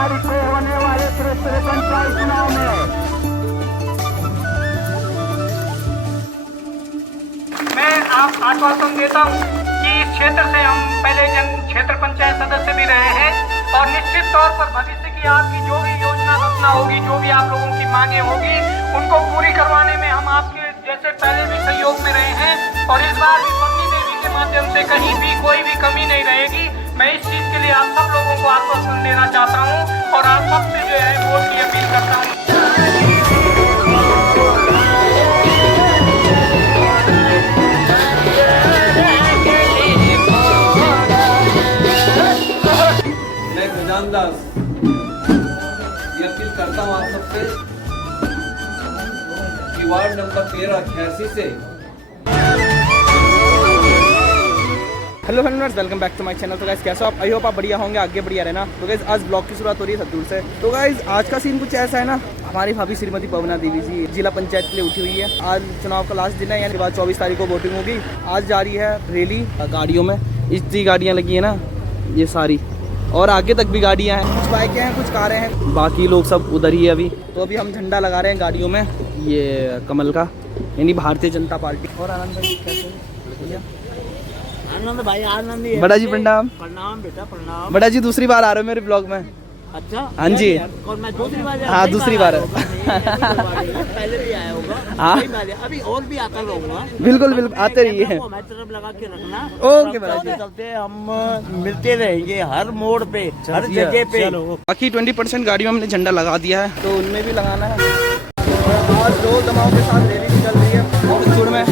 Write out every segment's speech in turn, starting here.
तारीख को होने वाले त्रिस्तरीय पंचायत चुनाव में मैं आप आश्वासन देता हूँ कि इस क्षेत्र से हम पहले क्षेत्र पंचायत सदस्य भी रहे हैं और निश्चित तौर पर भविष्य की आपकी जो भी योजना रचना होगी, जो भी आप लोगों की मांगे होगी, उनको पूरी करवाने में हम आपके जैसे पहले भी सहयोग में रहे हैं और इस बार भी पत्नी देवी के माध्यम से कहीं भी कोई भी कमी नहीं रहेगी। मैं इस चीज के लिए आप सब लोगों को आश्वासन देना चाहता हूँ और आप सबसे जो है वोट की अपील करता हूँ। दास ये अपील करता हूँ आप सबसे कि वार्ड नंबर 1388 से। Hello friends, welcome back to my channel. तो गाइस कैसे हो आप? आई होप आप बढ़िया होंगे, आगे बढ़िया रहना। तो गाइस आज ब्लॉग की शुरुआत हो रही है सत्तूर से। तो गाइस आज का सीन कुछ ऐसा है ना, हमारी भाभी श्रीमती पवना देवी जी जिला पंचायत के लिए उठी हुई है। आज चुनाव का लास्ट दिन है, यानी बाद 24 तारीख को वोटिंग होगी। आज जा रही है रैली गाड़ियों में, इतनी गाड़ियाँ लगी है ना ये सारी, और आगे तक भी गाड़ियां हैं, कुछ बाइकें हैं, कुछ कारें हैं, बाकी लोग सब उधर ही है अभी। तो अभी हम झंडा लगा रहे हैं गाड़ियों में, ये कमल का, यानी भारतीय जनता पार्टी। और आनंद भाई कैसे? आनंद भाई आनंद ही है। बड़ा जी प्रणाम। प्रणाम बेटा प्रणाम। बड़ा जी दूसरी बार आ रहे हो मेरे ब्लॉग में। अच्छा हाँ जी। और मैं दूसरी बार? हाँ दूसरी बार है। पहले भी आया होगा। हाँ अभी और भी आता रहूंगा। बिल्कुल बिल्कुल आते रहिए। हमारी तरफ लगा के रखना। ओके बड़ा जी। चलते हम मिलते रहेंगे हर मोड़ पे, हर जगह पे। बाकी 20% गाड़ियों में हमने झंडा लगा दिया है, तो उनमें भी लगाना है। और आज दो दमाओं के साथ रैली निकल रही है सत्तूर में।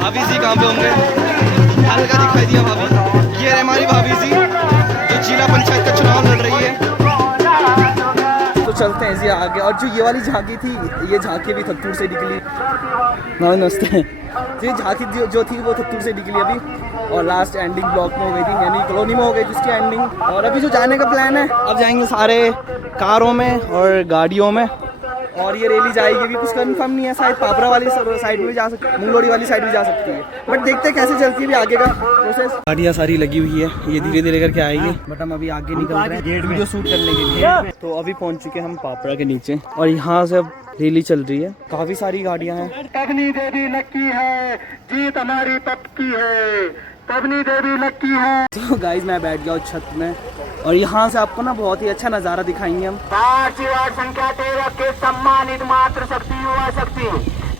भाभी जी कहाँ पे होंगे? हल्का दिखाई दिया भाभी। ये है हमारी भाभी जी जो जिला पंचायत का चुनाव लड़ रही है। तो चलते हैं जी आगे। और जो ये वाली झांकी थी, ये झांकी भी सत्तूर से निकली। नमस्ते। ये झांकी जो थी वो सत्तूर से निकली अभी, और लास्ट एंडिंग ब्लॉक में हो गई थी, यानी कॉलोनी में हो गई जिसकी एंडिंग। और अभी जो जाने का प्लान है, अब जाएंगे सारे कारों में और गाड़ियों में। और ये रैली जाएगी, अभी कुछ कंफर्म नहीं है, शायद पापरा वाली साइड में जा सकती है, मुंगलोड़ी वाली साइड भी जा सकती है, बट देखते हैं कैसे चलती है अभी आगे का प्रोसेस। गाड़ियाँ सारी लगी हुई है, ये धीरे धीरे करके आएगी, बट हम अभी आगे निकल रहे हैं वीडियो शूट करने के लिए। तो अभी पहुंच चुके हम पापड़ा के नीचे, और यहाँ से अब रैली चल रही है। काफी सारी गाड़ियाँ हैं। पवनी देवी लक्की है, जीत हमारी पक्की है, पवनी देवी लक्की है। तो गाइस मैं बैठ गया छत में, और यहाँ से आपको ना बहुत ही अच्छा नज़ारा दिखाएंगे हम। पार्टी वार्ड संख्या 13 के सम्मानित मातृ शक्ति युवा शक्ति,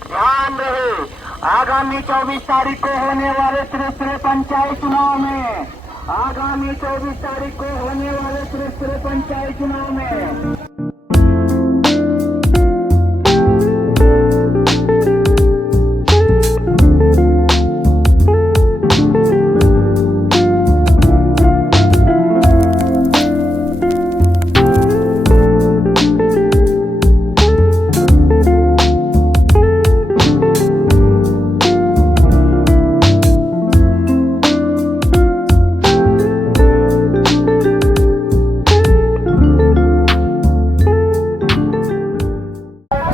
ध्यान रहे आगामी 24 तारीख को होने वाले त्रिस्तरीय पंचायत चुनाव में, आगामी 24 तारीख को होने वाले त्रिस्तरीय पंचायत चुनाव में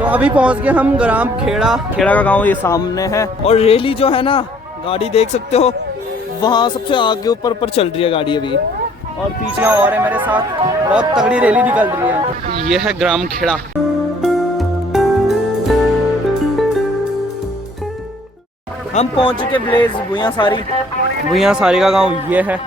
अभी पहुंच गए हम ग्राम खेड़ा। खेड़ा का गांव ये सामने है और रैली जो है ना, गाड़ी देख सकते हो वहाँ सबसे आगे ऊपर चल रही है गाड़ी अभी, और पीछे और है मेरे साथ, बहुत तगड़ी रैली निकल रही है। ये है ग्राम खेड़ा। हम पहुंच चुके ब्लेज भुइयां सारी का गांव ये है।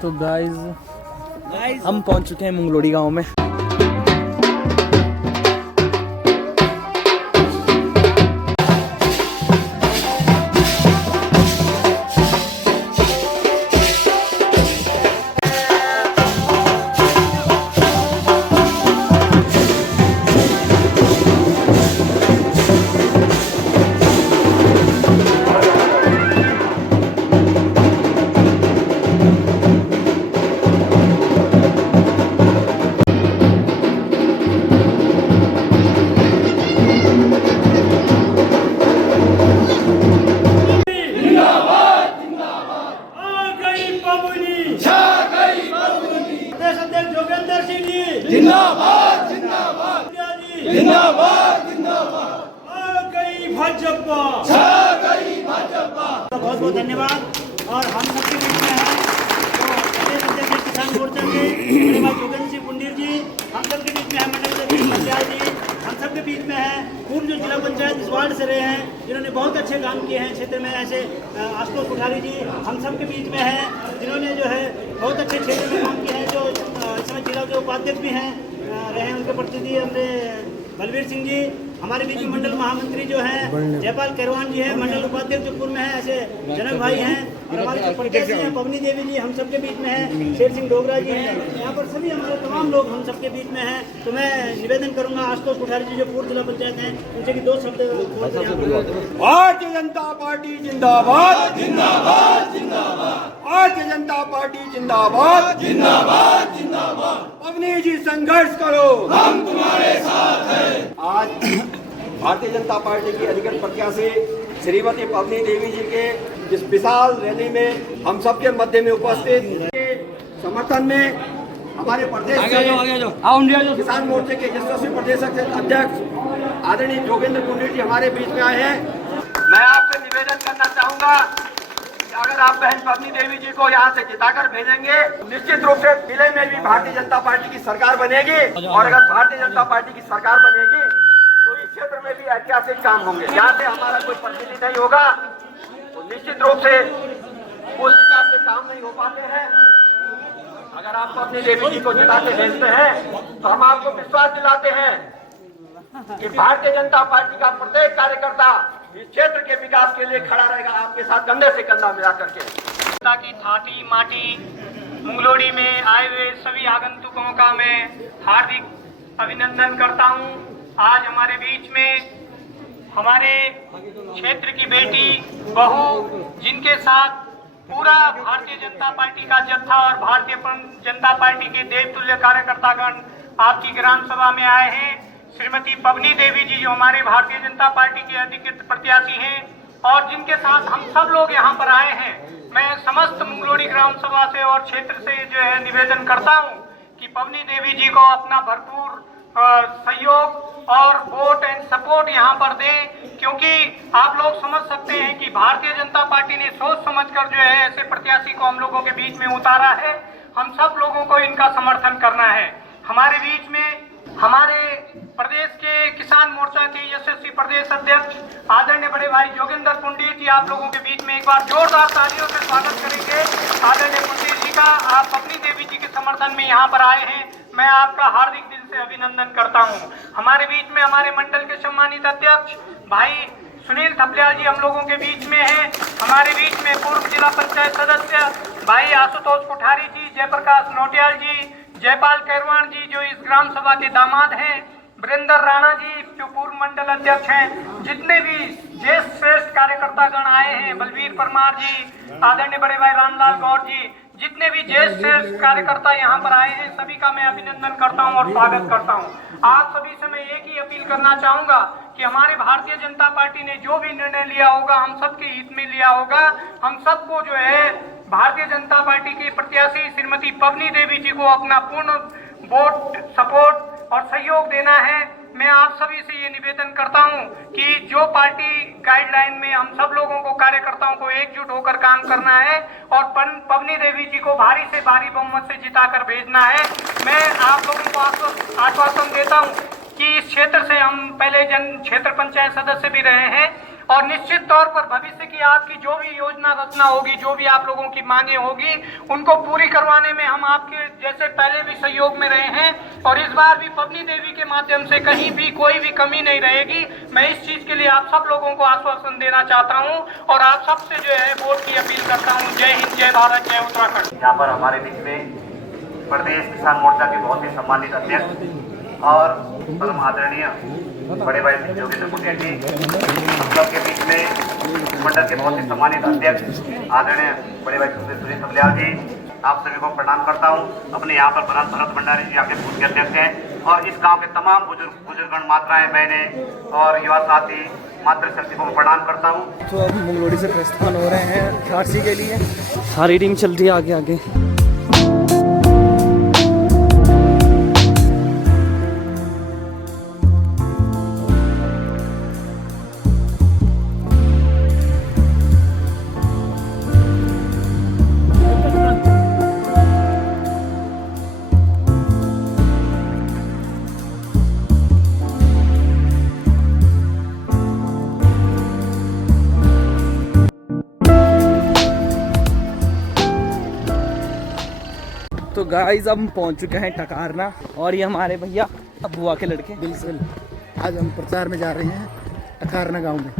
तो गाइज हम पहुंच चुके हैं मुंगलोड़ी गांव में। बहुत बहुत धन्यवाद। और हम सबके बीच में हैं तो प्रदेश अध्यक्ष किसान मोर्चा के बड़े भाई जोगेंद्र सिंह पुंडीर जी, हम सबके बीच में है मंडल अध्यक्ष पंचायत जी, हम सबके बीच में है पूर्व जो जिला पंचायत इस वार्ड से रहे हैं जिन्होंने बहुत अच्छे काम किए हैं क्षेत्र में, ऐसे आशुतोष कोठारी जी हम सबके बीच में हैं जिन्होंने जो है बहुत अच्छे क्षेत्र में काम किए हैं, जो इस समय जिला के उपाध्यक्ष भी हैं रहे हैं, उनके प्रतिनिधि हमने बलवीर सिंह जी, हमारे बीच में मंडल महामंत्री जो हैं जयपाल कैरवान जी हैं, मंडल उपाध्यक्ष जो पूर्व में है ऐसे जनक भाई हैं, और हमारे जो प्रत्याशी हैं पवनी देवी जी हम सबके बीच में हैं, शेर सिंह डोगरा जी हैं, यहाँ पर सभी हमारे तमाम लोग हम सबके बीच में हैं। तो मैं निवेदन करूंगा आशुतोष कोठारी जी जो पूर्व जिला पंचायत हैं उनसे कि 2 शब्द भारतीय जनता पार्टी जिंदाबाद जिंदाबाद जिंदाबाद, भारतीय जनता पार्टी जिंदाबाद जिंदाबाद जिंदाबाद, पवनी जी संघर्ष करो हम तुम्हारे साथ हैं। आज भारतीय जनता पार्टी की अधिकृत प्रत्याशी श्रीमती पवनी देवी जी के इस विशाल रैली में हम सबके मध्य में उपस्थित के समर्थन में हमारे प्रदेश से किसान मोर्चे के यशस्वी प्रदेश अध्यक्ष आदरणीय जोगेंद्र पुंडीर जी हमारे बीच में आए हैं। मैं आपसे निवेदन करना चाहूंगा कि अगर आप बहन पवनी देवी जी को यहाँ से जिताकर भेजेंगे निश्चित रूप से जिले में भी भारतीय जनता पार्टी की सरकार बनेगी, और अगर भारतीय जनता पार्टी की सरकार बनेगी तो इस क्षेत्र में भी ऐतिहासिक काम होंगे। यहाँ से हमारा कोई प्रतिनिधि नहीं होगा तो निश्चित रूप से उस हिसाब से काम नहीं हो पाते हैं। अगर आप पवनी देवी जी को जिता के भेजते हैं तो हम आपको विश्वास दिलाते हैं कि भारतीय जनता पार्टी का प्रत्येक कार्यकर्ता इस क्षेत्र के विकास के लिए खड़ा रहेगा, आपके साथ कंधे से कंधा मिला करके। ताकि थाटी माटी मुंगलोड़ी में आए हुए सभी आगंतुकों का मैं हार्दिक अभिनंदन करता हूं। आज हमारे बीच में हमारे क्षेत्र की बेटी बहू, जिनके साथ पूरा भारतीय जनता पार्टी का जत्था और भारतीय जनता पार्टी के देवतुल्य कार्यकर्तागण आपकी ग्राम सभा में आए हैं। श्रीमती पवनी देवी जी जो हमारे भारतीय जनता पार्टी के अधिकृत प्रत्याशी हैं और जिनके साथ हम सब लोग यहाँ पर आए हैं, मैं समस्त मुंगलोड़ी ग्राम सभा से और क्षेत्र से जो है निवेदन करता हूँ कि पवनी देवी जी को अपना भरपूर सहयोग और वोट एंड सपोर्ट यहाँ पर दें, क्योंकि आप लोग समझ सकते हैं कि भारतीय जनता पार्टी ने सोच समझकर जो है ऐसे प्रत्याशी को हम लोगों के बीच में उतारा है। हम सब लोगों को इनका समर्थन करना है। हमारे बीच में हमारे प्रदेश के किसान मोर्चा के यशस्वी प्रदेश अध्यक्ष आदरणीय बड़े भाई जोगेंद्र पुंडीर जी आप लोगों के बीच में एक बार जोरदार तालियों से स्वागत करेंगे। आदरणीय पुंडीर जी का आप पवनी देवी जी के समर्थन में यहाँ पर आए हैं, मैं आपका हार्दिक दिल से अभिनंदन करता हूँ। हमारे बीच में हमारे मंडल के सम्मानित अध्यक्ष भाई सुनील थपलियाल जी हम लोगों के बीच में हैं। हमारे बीच में पूर्व जिला पंचायत सदस्य भाई आशुतोष कोठारी जी, जयप्रकाश नोटियाल जी, जयपाल कैरवान जी जो इस ग्राम सभा के दामाद हैं, वीरेंद्र राणा जी जो पूर्व मंडल अध्यक्ष हैं, जितने भी ज्येष्ठ श्रेष्ठ कार्यकर्तागण आए हैं, बलवीर परमार जी, आदरणीय बड़े भाई रामलाल गौर जी, जितने भी ज्येष्ठ श्रेष्ठ कार्यकर्ता यहाँ पर आए हैं, सभी का मैं अभिनंदन करता हूँ और स्वागत करता हूँ। आप सभी से मैं एक ही अपील करना चाहूंगा कि हमारे भारतीय जनता पार्टी ने जो भी निर्णय लिया होगा, हम सबके हित में लिया होगा। हम सबको जो है भारतीय जनता पार्टी की प्रत्याशी श्रीमती पवनी देवी जी को अपना पूर्ण वोट, सपोर्ट और सहयोग देना है। मैं आप सभी से ये निवेदन करता हूं कि जो पार्टी गाइडलाइन में हम सब लोगों को, कार्यकर्ताओं को एकजुट होकर काम करना है और पवनी देवी जी को भारी से भारी बहुमत से जिताकर भेजना है। मैं आप लोगों को आश्वासन देता हूं कि इस क्षेत्र से हम पहले क्षेत्र पंचायत सदस्य भी रहे हैं और निश्चित तौर पर भविष्य की आपकी जो भी योजना रचना होगी, जो भी आप लोगों की मांगे होगी, उनको पूरी करवाने में हम आपके जैसे पहले भी सहयोग में रहे हैं और इस बार भी पवनी देवी के माध्यम से कहीं भी कोई भी कमी नहीं रहेगी। मैं इस चीज के लिए आप सब लोगों को आश्वासन देना चाहता हूं और आप सबसे जो है वोट की अपील करता हूं। जय हिंद, जय भारत, जय उत्तराखंड। यहाँ पर हमारे बीच में प्रदेश किसान मोर्चा के बहुत ही सम्मानित अध्यक्ष और परम आदरणीय बड़े भाई योगेंद्र पुनिया जी, हम लोग के बीच में मंडल के बहुत ही सम्मानित अध्यक्ष आदरणीय बड़े भाई सुरेश सबलियाल जी, आप सभी को प्रणाम करता हूं। अपने यहाँ पर भरत भंडारी जी आपके बूथ के अध्यक्ष हैं और इस गांव के तमाम बुजुर्गगण, माताएं, बहनें और युवा साथी, मातृशक्ति को प्रणाम करता हूं। तो अब मुंगलोड़ी से प्रस्थान हो रहे हैं झांसी के लिए। सारी टीम चल रही है आगे आगे। तो गाइस अब हम पहुंच चुके हैं टकारना और ये हमारे भैया बुआ के लड़के। बिल्कुल, आज हम प्रचार में जा रहे हैं टकारना गांव में।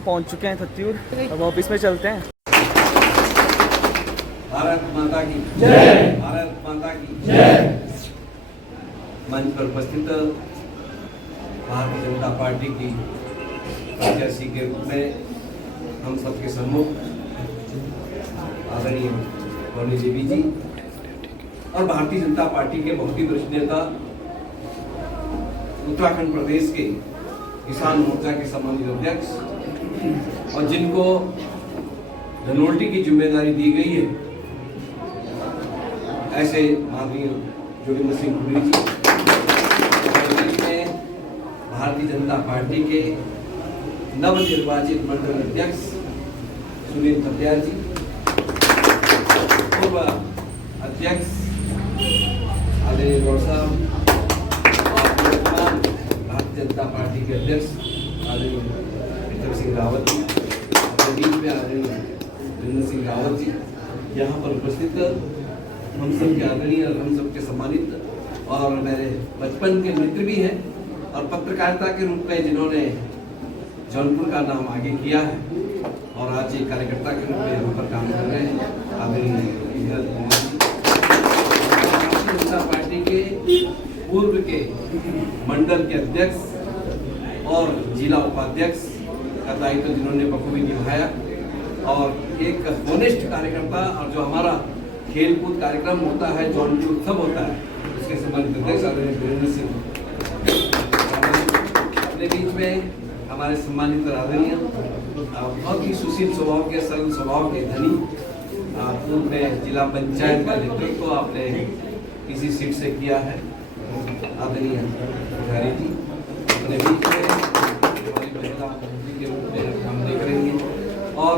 पहुंच चुके हैं थत्यूर, अब ऑफिस में चलते हैं। भारत माता की जय, भारत माता की जय। मंच पर उपस्थित भारतीय जनता पार्टी की प्रत्याशी के रूप में हम सबके सम्मुख आदरणीय पवनी देवी जी और भारतीय जनता पार्टी के बहुत ही वरिष्ठ नेता, उत्तराखंड प्रदेश के किसान मोर्चा के सम्मानित अध्यक्ष और जिनको धनोल्टी की जिम्मेदारी दी गई है, ऐसे माननीय योगेंद्र सिंह पुनिया जी, भारतीय जनता पार्टी के नवनिर्वाचित मंडल अध्यक्ष सुनील सबलियाल जी, पूर्व अध्यक्ष आदरणीय गौर साहब और वर्तमान भारतीय जनता पार्टी के अध्यक्ष आदरणीय सिंह रावत जी, बीच में आदरणीय वीरेंद्र सिंह रावत जी, यहाँ पर उपस्थित हम सब के आदरणीय और हम सब के सम्मानित और मेरे बचपन के मित्र भी हैं और पत्रकारिता के रूप में जिन्होंने जौनपुर का नाम आगे किया है और आज एक कार्यकर्ता के रूप में यहाँ पर काम कर रहे हैं आदरणीय भारतीय जनता पार्टी के पूर्व के मंडल के अध्यक्ष और जिला उपाध्यक्ष का दायित्व जिन्होंने बखूबी निभाया और एक होनेस्ट कार्यकर्ता और जो हमारा खेलकूद कार्यक्रम होता है, जौनपुर उत्सव होता है, उसके संबंधित अध्यक्ष आदरणीय वीरेंद्र सिंह अपने बीच में हमारे सम्मानित आदरणीय बहुत ही सुशील स्वभाव के, सरल स्वभाव के धनी पूर्व में जिला पंचायत का नेतृत्व आपने किसी सीट से किया है, आदरणीय पुजारी जी अपने बीच में हमारी महिला मंत्री के रूप में काम देख रही हैं और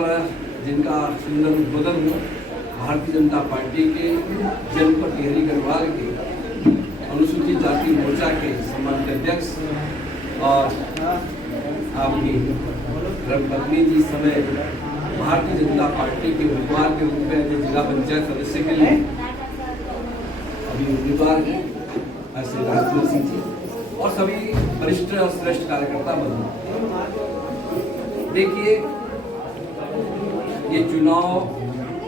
जिनका सुंदर उद्बोधन हुआ भारतीय जनता पार्टी के जनपद टिहरी गढ़वाल के अनुसूचित जाति मोर्चा के सम्मानित अध्यक्ष और आपकी धर्मपत्नी जी समय भारतीय जनता पार्टी के उम्मीदवार के रूप में जिला पंचायत सदस्य के लिए अभी उम्मीदवार हैं श्री राजकुमार सिंह जी और सभी वरिष्ठ और श्रेष्ठ कार्यकर्ता बंधु। देखिए, ये चुनाव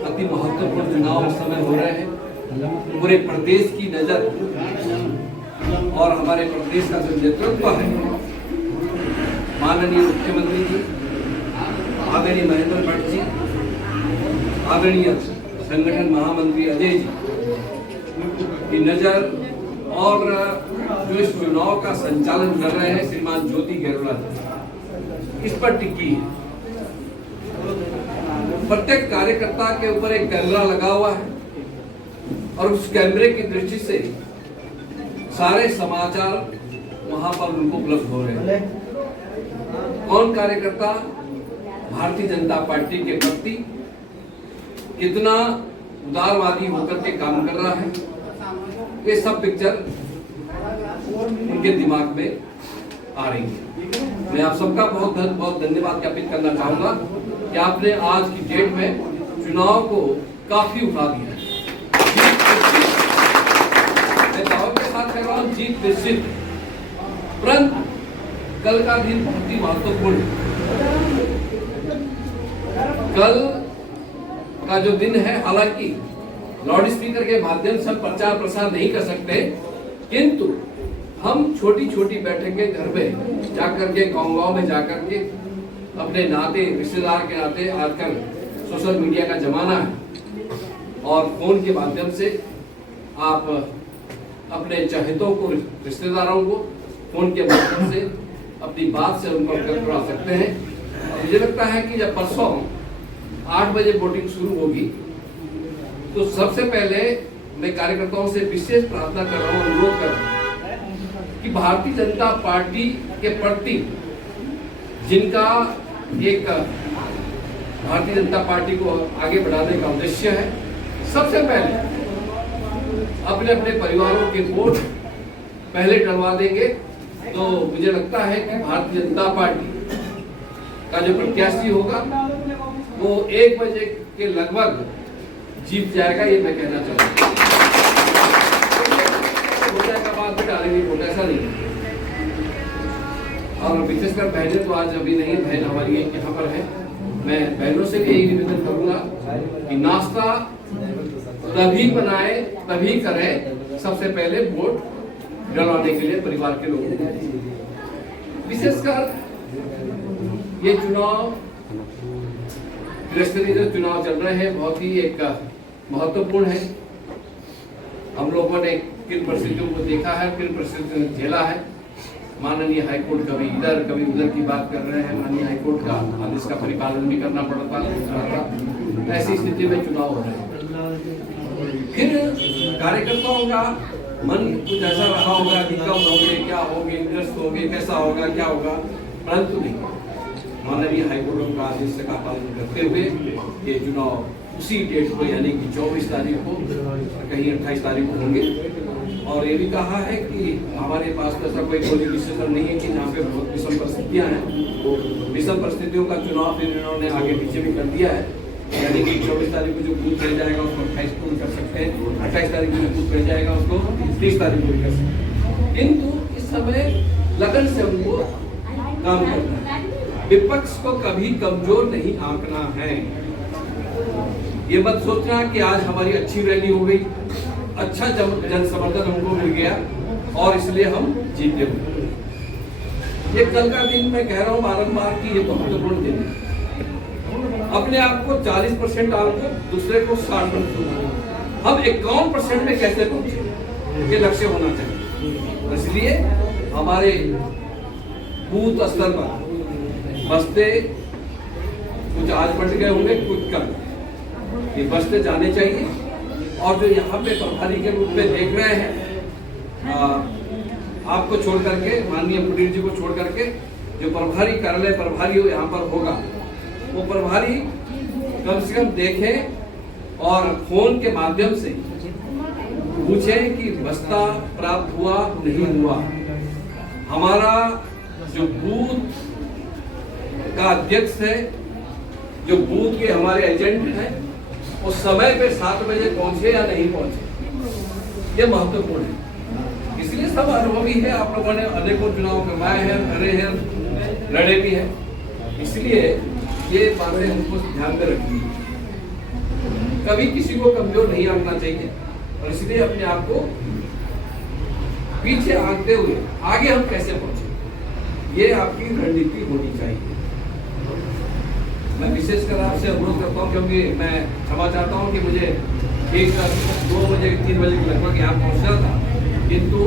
अति महत्वपूर्ण चुनाव उस समय हो रहे हैं। पूरे प्रदेश की नजर और हमारे प्रदेश का जो नेतृत्व है, माननीय मुख्यमंत्री जी, आदरणीय महेंद्र भट्ट जी, आदरणीय संगठन महामंत्री अजय जी की नजर और जो इस चुनाव का संचालन कर रहे हैं श्रीमान ज्योति गैरोला जी, इस पर टिकी है। प्रत्येक कार्यकर्ता के ऊपर एक कैमरा लगा हुआ है और उस कैमरे की दृष्टि से सारे समाचार वहां पर उनको उपलब्ध हो रहे हैं। कौन कार्यकर्ता भारतीय जनता पार्टी के प्रति कितना उदारवादी होकर के काम कर रहा है, ये सब पिक्चर उनके दिमाग में आ रही है। मैं आप सबका बहुत बहुत धन्यवाद ज्ञापित करना चाहूंगा कि आपने आज की डेट में चुनाव को काफी उठा दिया है। मैं दावे के साथ कह रहा हूँ, जीत निश्चित, परंतु कल का दिन बहुत ही महत्वपूर्ण है। कल का जो दिन है, हालांकि लाउड स्पीकर के माध्यम से प्रचार प्रसार नहीं कर सकते, किंतु हम छोटी छोटी बैठकें घर में जाकर के, गाँव में जाकर के अपने नाते रिश्तेदार के नाते, आजकल सोशल मीडिया का जमाना है और फोन के माध्यम से आप अपने चाहतों को, रिश्तेदारों को फोन के माध्यम से अपनी बात से उनको अवगत करा सकते हैं। और मुझे लगता है कि जब परसों 8 बजे वोटिंग शुरू होगी तो सबसे पहले मैं कार्यकर्ताओं से विशेष प्रार्थना कर रहा हूँ, अनुरोध कर रहा हूँ कि भारतीय जनता पार्टी के प्रति जिनका एक भारतीय जनता पार्टी को आगे बढ़ाने का उद्देश्य है, सबसे पहले अपने अपने परिवारों के वोट पहले डलवा देंगे तो मुझे लगता है कि भारतीय जनता पार्टी का जो प्रत्याशी होगा वो 1 बजे के लगभग जीत जाएगा, ये मैं कहना चाहूँगा। हो जाएगा बाद में डालेंगे वोट, ऐसा नहीं। और विशेषकर बहनें तो आज अभी नहीं, बहन हमारी एक यहाँ पर है, मैं बहनों से भी यही निवेदन करूंगा कि नाश्ता तभी बनाए तभी करें, सबसे पहले वोट डलवाने के लिए परिवार के लोगों को। विशेषकर ये चुनाव, त्रिस्तरीय जो चुनाव चल रहे हैं, बहुत ही एक महत्वपूर्ण है। हम लोगों ने किन परिस्थितियों को देखा है, किन परिस्थितियों को झेला है। माननीय हाईकोर्ट कभी इधर कभी उधर की बात कर रहे हैं, माननीय हाईकोर्ट का आदेश का परिपालन भी करना पड़ता है। ऐसी स्थिति में चुनाव हो रहे हैं। फिर कार्यकर्ताओं का मन कुछ ऐसा रहा होगा कि कब होंगे, क्या होंगे, इंटरेस्ट होंगे, कैसा होगा, क्या होगा, परंतु नहीं, माननीय हाईकोर्ट का आदेश का पालन करते हुए ये चुनाव उसी डेट को यानी कि 24 तारीख को, कहीं 28 तारीख को होंगे। और ये भी कहा है कि हमारे पास तो ऐसा कोई डिसीजन नहीं है कि जहाँ पे बहुत विषम परिस्थितियाँ हैं, विषम परिस्थितियों का चुनाव फिर इन्होंने आगे पीछे भी कर दिया है, यानी कि 24 तारीख को जो बूथ रह जाएगा उसको 28 को भी कर सकते हैं, 28 तारीख को जो बूथ रह जाएगा उसको 30 तारीख को भी कर सकते हैं। किंतु इस समय लगन से उनको काम करना है, विपक्ष को कभी कमजोर नहीं आंकना है। ये मत सोचना कि आज हमारी अच्छी रैली हो गई, अच्छा जन समर्थन हमको मिल गया और इसलिए हम जीते हुए। ये कल का दिन मैं कह रहा हूँ बारंबार कि ये महत्वपूर्ण दिन है। अपने आप को 40% डाल कर दूसरे को 60% हम 51% में कैसे पहुंचे, ये लक्ष्य होना चाहिए। इसलिए हमारे बूथ स्तर पर बस्ते कुछ आज बढ़ गए होंगे, कुछ कम, ये बस्ते जाने चाहिए। और जो यहाँ पे प्रभारी के रूप में देख रहे हैं, आपको छोड़ करके, माननीय पुनीर जी को छोड़ करके, जो प्रभारी कार्यालय प्रभारी यहाँ पर होगा, वो प्रभारी कम से कम देखें और फोन के माध्यम से पूछें कि बस्ता प्राप्त हुआ नहीं हुआ। हमारा जो बूथ का अध्यक्ष है, जो बूथ के हमारे एजेंट हैं, वो समय पे 7 बजे पहुंचे या नहीं पहुंचे, ये महत्वपूर्ण है। इसलिए सब अनुभवी है, आप लोगों ने अनेकों चुनाव करवाए हैं, करे हैं, लड़े भी हैं, इसलिए ये बातें हमको ध्यान में रखनी है। कभी किसी को कमजोर नहीं आंकना चाहिए, और इसलिए अपने आप को पीछे आंकते हुए आगे हम कैसे पहुंचे, ये आपकी रणनीति होनी चाहिए। मैं विशेषकर आपसे अनुरोध करता हूँ, क्योंकि मैं क्षमा चाहता हूँ कि मुझे 2 बजे 3 बजे के लगभग यहाँ पहुँचना था, किंतु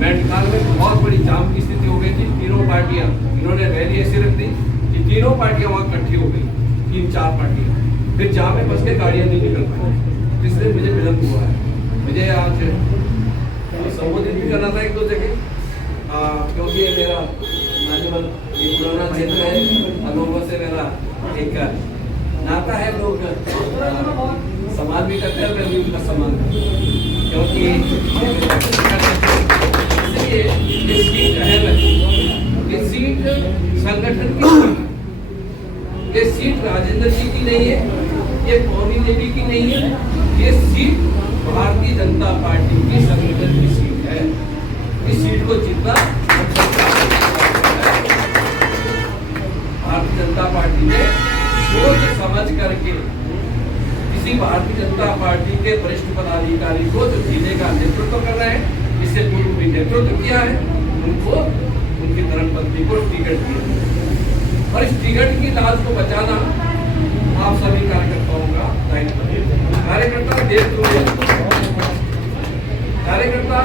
मेंढकाल में बहुत बड़ी जाम की स्थिति हो गई थी। तीनों पार्टियां, इन्होंने रैली ऐसी रख दी कि तीनों पार्टियां वहाँ इकट्ठी हो गई, 3-4 पार्टियां, फिर जाम में फंस के गाड़ियां नहीं निकल पाई, इसलिए मुझे विलम्ब हुआ है। मुझे आज संबोधित भी करना था 1-2 जगह, क्योंकि मेरा मान्यवर ये पुराना क्षेत्र है, लोगों से मेरा एक नाता है, लोग सम्मान भी करते हैं, मैं भी उनका सम्मान करता हूँ, क्योंकि इसलिए ये सीट अहम है। ये सीट संगठन की है, ये सीट राजेंद्र जी की नहीं है, ये पौनी देवी की नहीं है, ये सीट भारतीय जनता पार्टी की संगठन की सीट है। इस सीट को जीतना भारतीय जनता पार्टी ने सोच समझ करके किसी भारतीय जनता पार्टी के वरिष्ठ पदाधिकारी को जो जिले का नेतृत्व कर रहे हैं, इससे पूर्व भी नेतृत्व किया है, उनको उनकी धर्मपत्नी को टिकट दिया, और इस टिकट की लाज को बचाना आप सभी कार्यकर्ताओं का दायित्व है। कार्यकर्ता देश कार्यकर्ता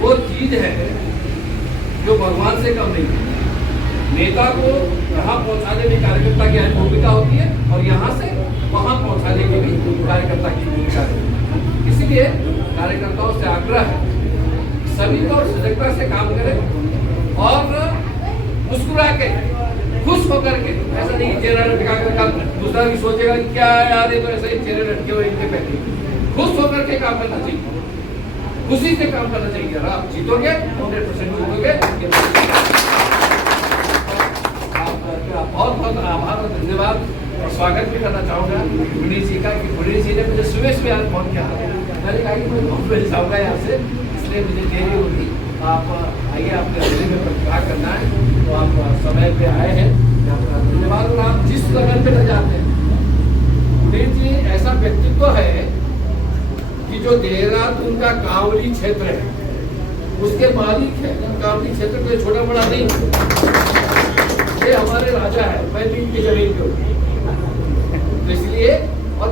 वो चीज है जो भगवान से कम नहीं है। नेता को यहाँ पहुँचाने में कार्यकर्ता की अहम भूमिका होती है, और यहाँ से वहाँ पहुँचाने की भी कार्यकर्ता की भूमिका है। इसलिए कार्यकर्ताओं से आग्रह है, सभी लोग सजगता से काम करें और मुस्कुरा के, खुश होकर के, ऐसा नहीं चेहरा लटका कर दूसरा भी सोचेगा कि क्या यार ये तो ऐसे ही चेहरे लटके हुए इनके पहले। खुश होकर के काम करना चाहिए, खुशी से काम करना चाहिए। अगर आप जीतोगे 100% जीतोगे। बहुत बहुत आभार और धन्यवाद, और स्वागत भी करना चाहूँगा पुनीर जी का, कि पुनीर जी ने मुझे सुबह आज फोन किया, मैंने कहा कि मैं कॉन्फ्रेंस जाऊँगा यहाँ से, इसलिए मुझे देरी होगी। आप आइए, आपके रैली में प्रतिभाग करना है, तो आप समय पे आए हैं, आपका धन्यवाद। और आप जिस लगन पे न जाते हैं, पुनीर जी ऐसा व्यक्तित्व है कि जो देहरादून का कांवली क्षेत्र है उसके मालिक है। कांवली क्षेत्र कोई छोटा बड़ा नहीं, ये हमारे राजा है, मैं भी इनकी जमीन पे हूँ। तो इसलिए और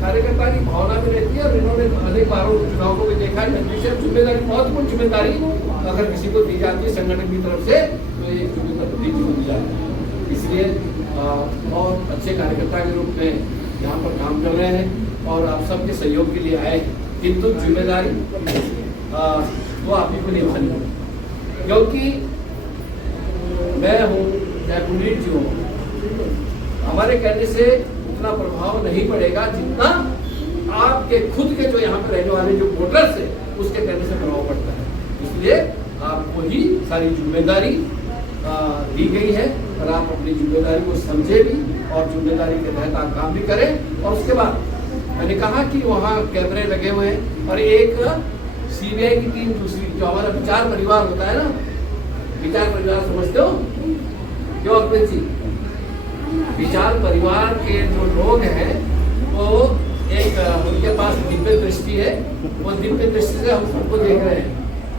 कार्यकर्ता की भावना भी रहती है, और इन्होंने अनेक बारों चुनावों में देखा है, जिम्मेदारी, महत्वपूर्ण जिम्मेदारी अगर किसी को दी जाती है संगठन की तरफ से, तो ये जिम्मेदारी दी जाती है। इसलिए बहुत अच्छे कार्यकर्ता के रूप में यहाँ पर काम कर रहे हैं, और आप सबके सहयोग के लिए आए, किंतु जिम्मेदारी वो आप ही को निभानी है, क्योंकि मैं हूँ चाहे पुनीर जी हो, हमारे कहने से उतना प्रभाव नहीं पड़ेगा जितना आपके खुद के जो यहाँ पे रहने वाले जो वोटर्स है उसके कहने से प्रभाव पड़ता है। इसलिए आपको ही सारी जिम्मेदारी दी गई है, और आप अपनी जिम्मेदारी को समझे भी, और जिम्मेदारी के तहत आप काम भी करें। और उसके बाद मैंने कहा कि वहाँ कैमरे लगे हुए हैं, और एक सीबीआई की टीम, दूसरी जो हमारा विचार परिवार होता है ना, विचार परिवार समझते हो क्यों अरविंद जी? विचार परिवार के जो लोग हैं वो एक उनके पास दिव्य दृष्टि है, वो दिव्य दृष्टि से हम सबको देख रहे हैं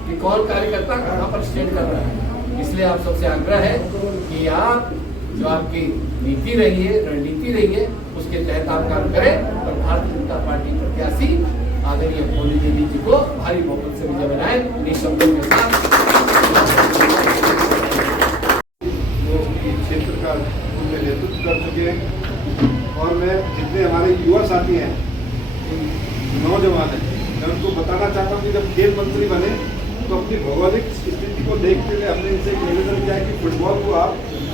कि कौन कार्यकर्ता कहाँ पर स्टैंड कर रहा है। इसलिए आप सबसे आग्रह है कि आप जो आपकी नीति रही है, रणनीति रही है, उसके तहत आप काम करें और भारतीय जनता पार्टी प्रत्याशी आदरणीय भोली देवी जी को भारी बहुमत से विजय बनाए। इन्हीं शब्दों के साथ क्षेत्र का उनमें नेतृत्व कर चुके हैं और मैं जितने हमारे युवा साथी हैं, नौजवान हैं, मैं उनको बताना चाहता हूँ कि जब खेल मंत्री बने तो अपनी भौगोलिक स्थिति को देखते हुए हमने इनसे एक निवेदन किया कि फुटबॉल को आप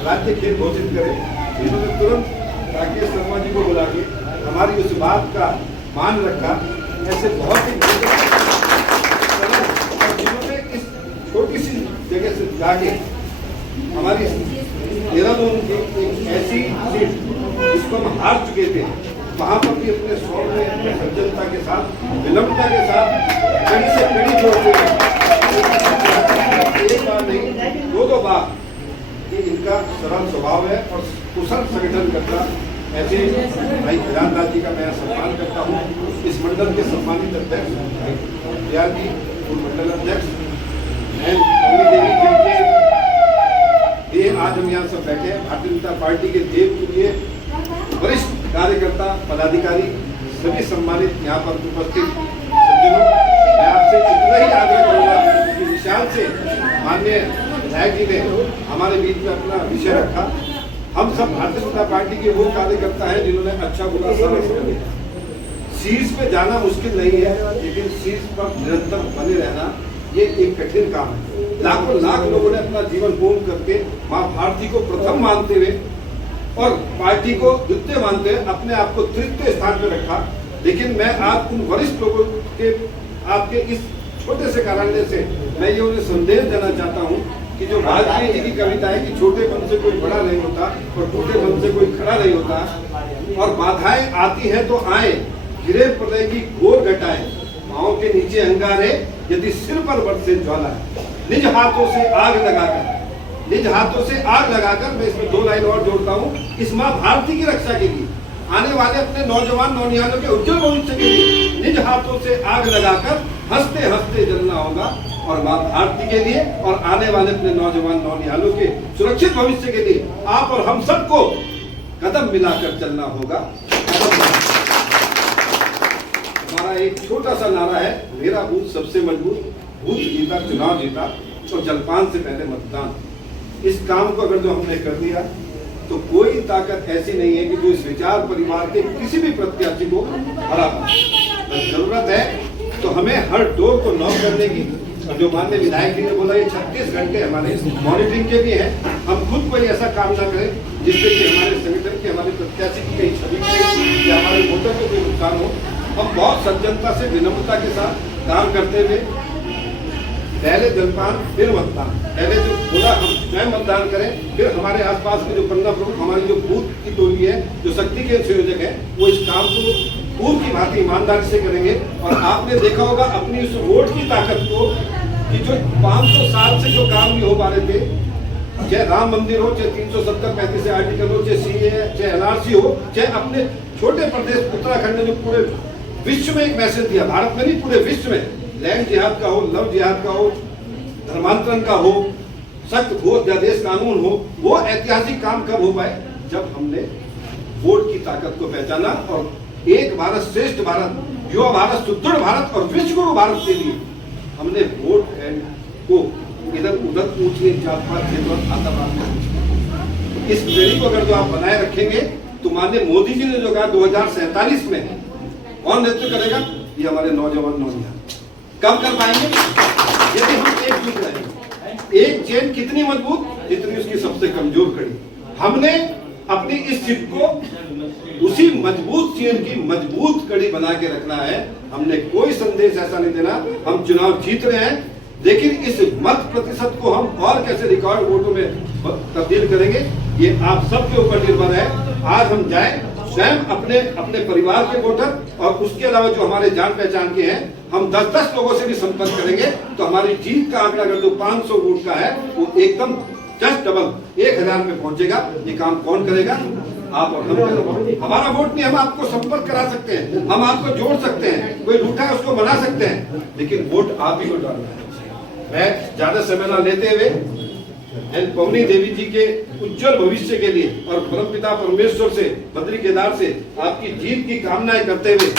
राज्य खेल घोषित करें। इन्होंने तुरंत राकेश शर्मा जी को बुला के हमारी उस बात का मान रखा। ऐसे बहुत ही जिन्होंने इस छोटी सी जगह से जाके हमारी देहरादून की एक ऐसी सीट जिसको हम हार चुके थे, वहाँ पर भी अपने शौक में, अपने सज्जनता के साथ, विनम्रता के साथ कड़ी से कड़ी जोड़ते हैं। एक बार नहीं, दो बार कि इनका सरल स्वभाव है और कुशल संगठन करता। ऐसे भाई खजानदास जी का मैं सम्मान करता हूँ। इस मंडल के सम्मानित अध्यक्ष भाई जी, पूर्व मंडल अध्यक्ष देवी जिनके ये आज हम यहाँ सब बैठे हैं, भारतीय जनता पार्टी के देवप्रिय वरिष्ठ कार्यकर्ता, पदाधिकारी, सभी सम्मानित यहाँ पर उपस्थित सज्जनों, मैं आपसे इतना ही आग्रह करूँगा कि विशाल से माननीय विधायक जी ने हमारे बीच में अपना विषय रखा। हम सब भारतीय जनता पार्टी के वो कार्यकर्ता हैं जिन्होंने अच्छा बुरा समझ कर दिया। शीर्ष पे जाना मुश्किल नहीं है, लेकिन शीर्ष पर निरंतर बने रहना ये एक कठिन काम है। लाखों लाख लोगों ने अपना जीवन होम करके मां भारती को प्रथम मानते हुए और पार्टी को द्वितीय मानते हुए अपने आप को तृतीय स्थान पर रखा। लेकिन मैं आज उन वरिष्ठ लोगों के आपके इस छोटे से कार्यालय से मैं ये उन्हें संदेश देना चाहता हूँ कि जो वाजपेयी जी की कविता है कि छोटे पन से कोई बड़ा नहीं होता और टूटे पन से कोई खड़ा नहीं होता, और बाधाएं आती हैं तो आए, गिरे प्रलय की घोर घटाएं, पांव के नीचे अंगारे यदि सिर पर बरसे ज्वाला है, निज हाथों से आग लगाकर, निज हाथों से आग लगाकर, मैं इसमें दो लाइन और जोड़ता हूँ, इस माँ भारती की रक्षा के लिए, आने वाले अपने नौजवान नौनिहालों के उज्जवल भविष्य के लिए निज हाथों से आग लगाकर हंसते हंसते जलना होगा, और माँ भारती के लिए और आने वाले अपने नौजवान नौनिहालों के सुरक्षित भविष्य के लिए आप और हम सबको कदम मिलाकर चलना होगा। हमारा एक छोटा सा नारा है, मेरा बूथ सबसे मजबूत, बूथ जीता चुनाव जीता, और जलपान से पहले मतदान। इस काम को अगर जो हमने कर दिया तो कोई ताकत ऐसी नहीं है कि जो इस विचार परिवार के किसी भी प्रत्याशी को हरा पाए। जरूरत है तो हमें हर डोर को नॉक करने की, जो माननीय विधायक जी ने बोला ये 36 घंटे हमारे मॉनिटरिंग के भी हैं। हम खुद कोई ऐसा काम ना करें जिससे कि हमारे संगठन की, हमारे प्रत्याशी की कहीं छवि या हमारे वोटर को कोई नुकसान हो। हम बहुत सज्जनता से, विनम्रता के साथ काम करते हुए पहले जलपान फिर मतदान, पहले जो बोला हम स्वयं मतदान करें, फिर हमारे आसपास के जो 15 प्रमुख हमारी जो बूथ की टोली है, जो शक्ति के संयोजक है, वो इस काम को पूर्व की भांति ईमानदारी से करेंगे। और आपने देखा होगा अपनी उस वोट की ताकत को कि जो 500 साल से जो काम नहीं हो पा रहे थे, चाहे राम मंदिर हो, चाहे 370-35 आर्टिकल हो, चाहे CA, चाहे NRC हो, चाहे अपने छोटे प्रदेश उत्तराखंड ने जो पूरे विश्व में एक मैसेज दिया, भारत में नहीं पूरे विश्व में, लैंड जिहाद का हो, लव जिहाद का हो, धर्मांतरण का हो, सख्त भूत अध्यादेश कानून हो, वो ऐतिहासिक काम कब हो पाए? जब हमने वोट की ताकत को पहचाना और एक भारत श्रेष्ठ भारत, युवा भारत, सुदृढ़ भारत और विश्वगुरु भारत के लिए हमने वोट को इधर उधर ऊंच नीच जात पात भेदभाव आतंकवाद में, इस पीढ़ी को अगर जो आप बनाए रखेंगे तो माननीय मोदी जी ने जो कहा 2047 में कौन नेतृत्व करेगा? ये हमारे नौजवान नौनिहाल। कब कर पाएंगे? यदि हम एकजुट रहेंगे। एक चेन कितनी मजबूत जितनी उसकी सबसे कमजोर कड़ी। हमने अपनी इस सीट को उसी मजबूत चेन की मजबूत कड़ी बना के रखना है। हमने कोई संदेश ऐसा नहीं देना हम चुनाव जीत रहे हैं, लेकिन इस मत प्रतिशत को हम और कैसे रिकॉर्ड वोटों में तब्दील करेंगे ये आप सबके ऊपर निर्भर है। आज हम जाए स्वयं अपने अपने परिवार के वोटर और उसके अलावा जो हमारे जान पहचान के हैं, हम 10-10 लोगों से भी संपर्क करेंगे तो हमारी जीत का आंकड़ा अगर जो 500 वोट का है वो एकदम जस्ट डबल 1000 में पहुंचेगा। ये काम कौन करेगा? आप और हम करेंगे। हमारा वोट नहीं, हम आपको संपर्क करा सकते हैं, हम आपको जोड़ सकते हैं, कोई रूठा है उसको मना सकते हैं, लेकिन वोट आप ही को डालना है। मैं ज्यादा समय ना लेते हुए एंड पवनी देवी जी के उज्जवल भविष्य के लिए और परमपिता परमेश्वर से, बद्री केदार से आपकी जीत की कामनाएं करते हुए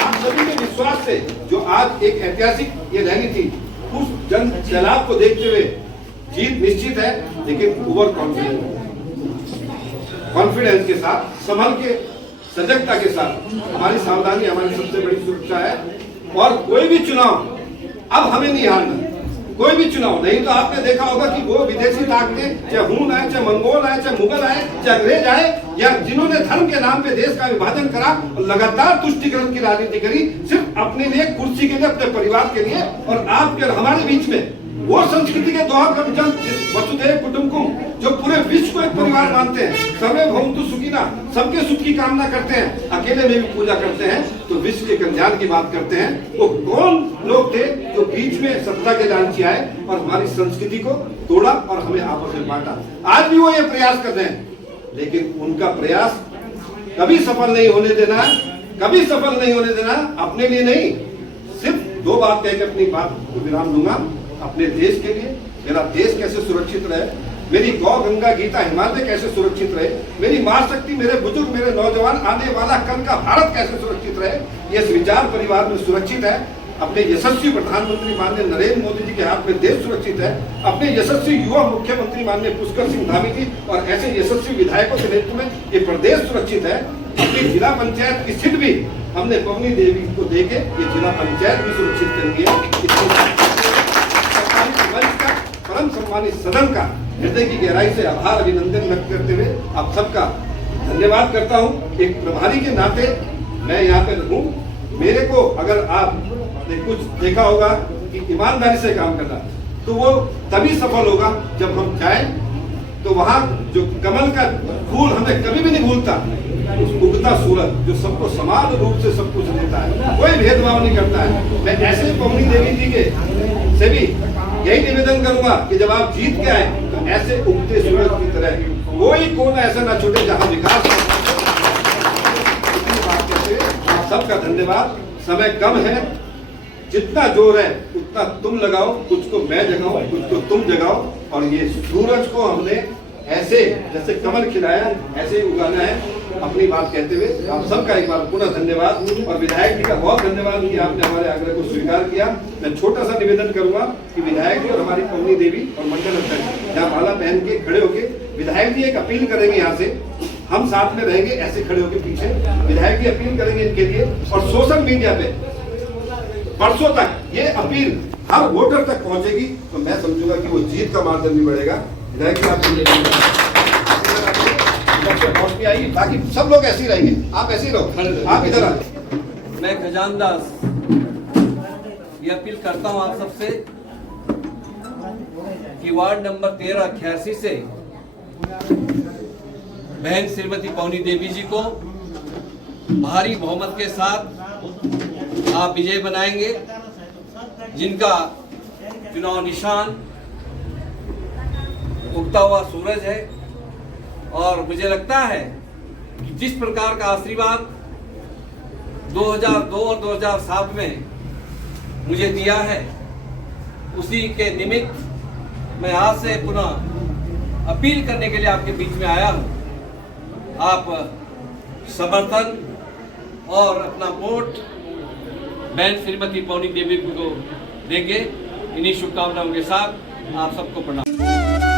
आप सभी के विश्वास से जो आज एक ऐतिहासिक ये रैली थी, उस जन सैलाब को देखते हुए जीत निश्चित है, लेकिन ओवर कॉन्फिडेंस के साथ, संभल के, सजगता के साथ हमारी सावधानी हमारी सबसे बड़ी सुरक्षा है। और कोई भी चुनाव अब हमें नहीं हारना, कोई भी चुनाव। नहीं तो आपने देखा होगा कि वो विदेशी ताकतें, चाहे हून आए, चाहे मंगोल आए, चाहे मुगल आए, चाहे अंग्रेज आए, या जिन्होंने धर्म के नाम पे देश का विभाजन करा और लगातार तुष्टिकरण की राजनीति करी, सिर्फ अपने लिए, कुर्सी के लिए, अपने परिवार के लिए। और आपके और हमारे बीच में वो संस्कृति के दोहा जन वसुधैव कुटुंबकम, जो पूरे विश्व को एक परिवार मानते हैं, सर्वे भवन्तु सुखिनः, सबके सुख की कामना करते हैं, अकेले में भी पूजा करते हैं, तो विश्व के कल्याण की बात करते हैं। वो कौन लोग थे जो बीच में सत्ता के लालची आए और हमारी संस्कृति को तोड़ा और हमें आपस में बांटा। आज भी वो ये प्रयास कर रहे हैं, लेकिन उनका प्रयास कभी सफल नहीं होने देना, कभी सफल नहीं होने देना। अपने लिए नहीं, सिर्फ दो बात कह के अपनी बात को विराम दूंगा। अपने देश के लिए, मेरा देश कैसे सुरक्षित रहे, मेरी गौ गंगा गीता हिमालय कैसे सुरक्षित रहे, मेरी मां शक्ति, मेरे बुजुर्ग, मेरे नौजवान, आने वाला कल का भारत कैसे सुरक्षित रहे, ये विचार परिवार में सुरक्षित है। अपने यशस्वी प्रधानमंत्री माननीय नरेंद्र मोदी जी के हाथ में देश सुरक्षित है। अपने यशस्वी युवा मुख्यमंत्री माननीय पुष्कर सिंह धामी जी और ऐसे यशस्वी विधायकों के नेतृत्व में ये प्रदेश सुरक्षित है। अपनी जिला पंचायत की सीट भी हमने पवनी देवी को देके ये जिला पंचायत भी सुरक्षित कर दिया। परम सम्मानित सदन का हृदय की गहराई से आभार अभिनंदन व्यक्त करते हुए आप सबका धन्यवाद करता हूं। एक प्रभारी के नाते मैं यहाँ पे रहूं, मेरे को अगर आपने कुछ देखा होगा कि ईमानदारी से काम करना, तो वो तभी सफल होगा जब हम जाएं तो वहाँ जो कमल का फूल हमें कभी भी नहीं भूलता, उगता सूरज जो सबको समान रूप से सब कुछ देता है, कोई भेदभाव नहीं करता है। मैं ऐसे पवनी देवी जी के से भी यही निवेदन करूंगा कि जब आप जीत के आए तो ऐसे उगते सूरज की तरह कोई कोना ऐसा ना छूटे जहां विकास हो। आप सबका धन्यवाद। समय कम है, जितना जोर है उतना तुम लगाओ, कुछ को मैं जगाऊं, कुछ को तुम जगाओ, और ये सूरज को हमने ऐसे जैसे कमल खिलाया ऐसे ही उगाना है। अपनी बात कहते हुए आप सबका एक बार पुनः धन्यवाद और विधायक जी का बहुत धन्यवाद कि आपने हमारे आग्रह को स्वीकार किया। मैं छोटा सा निवेदन करूंगा कि विधायक जी और हमारी पवनी देवी और मंडल अध्यक्ष यहाँ माला पहन के खड़े होके विधायक जी एक अपील करेंगे, यहाँ से हम साथ में रहेंगे ऐसे खड़े होके पीछे, विधायक जी अपील करेंगे इनके लिए। और सोशल मीडिया पे परसों तक ये अपील हर वोटर तक पहुंचेगी तो मैं समझूंगा कि वो जीत का मार्जिन भी बढ़ेगा। विधायक जी आप आइए, बाकी सब लोग ऐसे ही रहेंगे, आप ऐसे ही रहो, आप इधर आए। मैं खजान दास ये अपील करता हूं आप सबसे कि वार्ड नंबर 1388 से बहन श्रीमती पवनी देवी जी को भारी बहुमत के साथ आप विजय बनाएंगे, जिनका चुनाव निशान उगता हुआ सूरज है। और मुझे लगता है कि जिस प्रकार का आशीर्वाद 2002 और 2007 में मुझे दिया है, उसी के निमित्त मैं आज से पुनः अपील करने के लिए आपके बीच में आया हूं। आप समर्थन और अपना वोट बहन श्रीमती पवनी देवी को देंगे। इन्हीं शुभकामनाओं के साथ आप सबको प्रणाम।